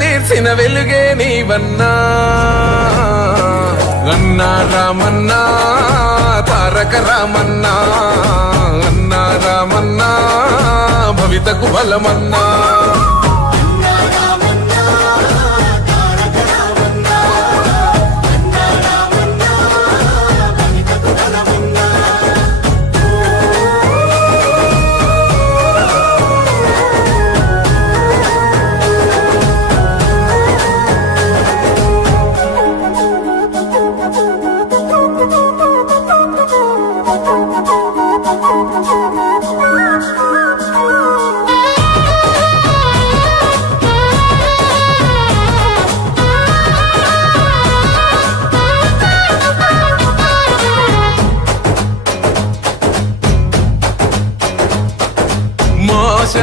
తీర్చిన వెలుగే నీవన్నా అన్నా రామన్నా తారక రామన్నా అన్నా రామన్నా భవితకు బలమన్నా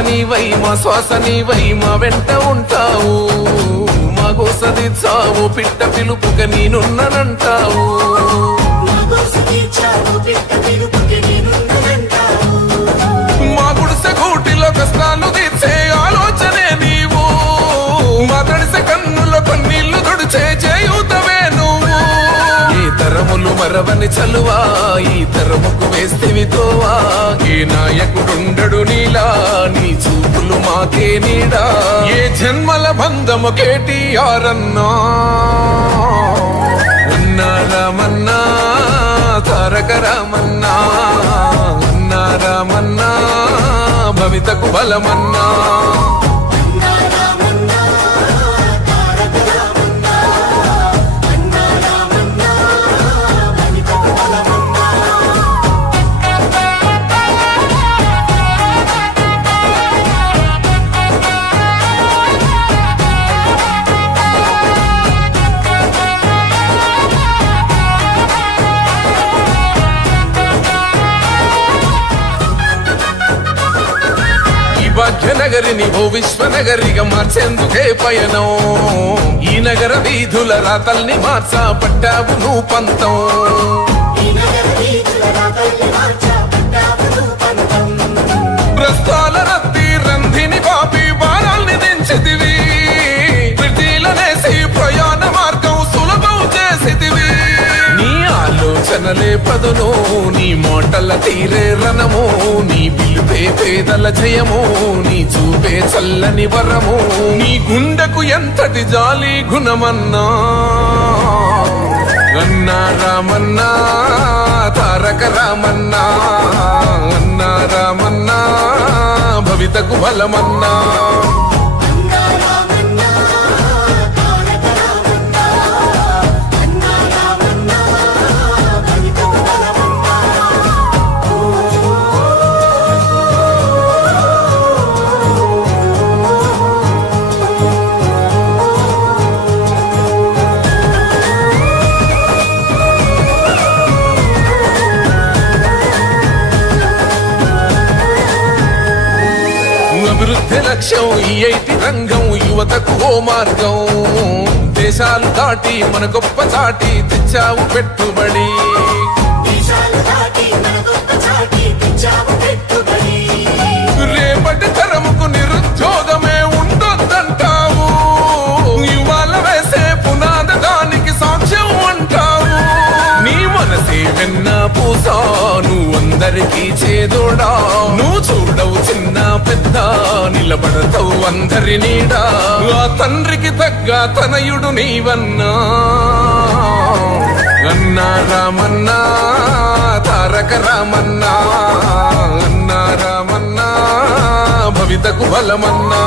నీవై మా శ్వాస నీవై మా వెంట ఉంటావు మా గోస తీర్చావు పిట్ట పిలుపుక నేనున్నానంటావు మా గుడిసె గూటిలో కష్టాలు తీర్చే ఆలోచనే నీవు మా తడిసె కన్నులో కన్నీళ్లు తుడిచే చేయూతవే నువ్వు ఈ తరములు మరవని చలువా ఈ తరముకు వేస్తేవి తోవా ఏ నాయకుడుండడు నీలా నీ చూపులు మాకే నీడా ఏ జన్మల బంధము కేటీఆర్ అన్నా అన్నా రామన్నా తారక రామన్నా అన్నా రామన్నా భవితకు బలమన్నా భాగ్యనగరిని ఓ విశ్వనగరిగా మార్చేందుకే పయనం ఈ నగర వీధుల రాతల్ని మార్చా పట్టావు నువ్వు పంతం ప్రస్తాల రత్తి రంధిని పాపి బాణాల్ని దించితివి ప్రీతిలనేసి ప్రయాణ మార్గం సులభం చేసితివి నీ ఆలోచనలే పదును నీ మాటల తీరే రణము నీ పిలుపే పేదల జయము నీ చూపే చల్లని వరము నీ గుండెకు ఎంతటి జాలి గుణమన్నా అన్నా రామన్నా తారక రామన్నా అన్నా రామన్నా భవితకు బలమన్నా అభివృద్ధి లక్ష్యం ఈ ఐటి రంగం యువతకు ఓ మార్గం దేశాలు దాటి మన గొప్ప చాటి తెచ్చావు పెట్టుబడి రేపటి తరముకు నిరుద్యోగమే ఉండొద్దంటావు ఇవాళ వేసే పునాద దానికి సాక్ష్యం అంటావు నీ మనసే వెన్న పూసా నువ్వు అందరికీ చేదోడా నువ్వు చూడవు చిన్న పెద్ద నిలబడతావు అందరి నీడా ఆ తండ్రికి తగ్గ తనయుడు నీవన్నా అన్నా రామన్నా తారక రామన్నా అన్నా రామన్నా భవితకు బలమన్నా